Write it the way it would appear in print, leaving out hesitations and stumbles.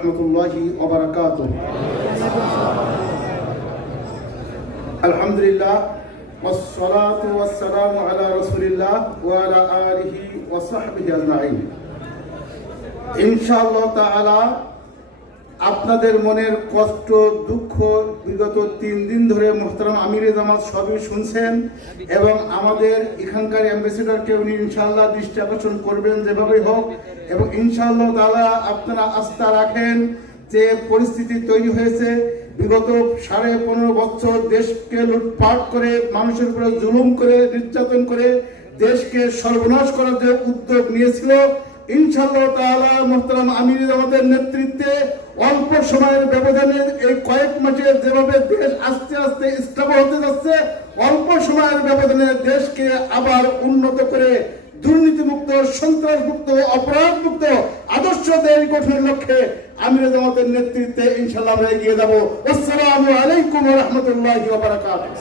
রাহমাতুল্লাহি ওয়া বারাকাতুহু। আলহামদুলিল্লাহ ওয়াসসালাতু ওয়াসসালামু আলা রাসূলিল্লাহ ওয়া আলা আলিহি ওয়া সাহবিহি আজমাইন। ইনশাআল্লাহ তাআলা আপনাদের মনের কষ্ট দুঃখ বিগত 3 দিন ধরে মুহতারাম আমিরে জামাত সবই শুনছেন এবং আমাদের এখানকার অ্যাম্বাসেডরকে উনি ইনশাআল্লাহ দৃষ্টি আকর্ষণ করবেন যেভাবেই হোক, এবং ইনশাআল্লাহ তাআলা আপনারা আস্থা রাখেন যে পরিস্থিতি তৈরি হয়েছে বিগত 15.5 বছর দেশকে লুটপাট করে মানুষের উপরে জুলুম করে নির্যাতন করে দেশকে সর্বনাশ করার যে উদ্যোগ নিয়েছিল, ইনশাআল্লাহ তাআলা মুহতারাম আমিরে জামাতের নেতৃত্বে অল্প সময়ের ব্যবধানে এই কয়েক মাসে যেভাবে দেশ আস্তে আস্তে স্টেবল হতে যাচ্ছে, অল্প সময়ের ব্যবধানে দেশকে আবার উন্নত করে দুর্নীতিমুক্ত, সন্ত্রাসমুক্ত, অপরাধমুক্ত আদর্শ দেশ গঠনের লক্ষ্যে আমিরে জামাতের নেতৃত্বে ইনশাআল্লাহ আমরা এগিয়ে যাব। আসসালামু আলাইকুম ওয়া রাহমাতুল্লাহি ওয়া বারাকাতুহু।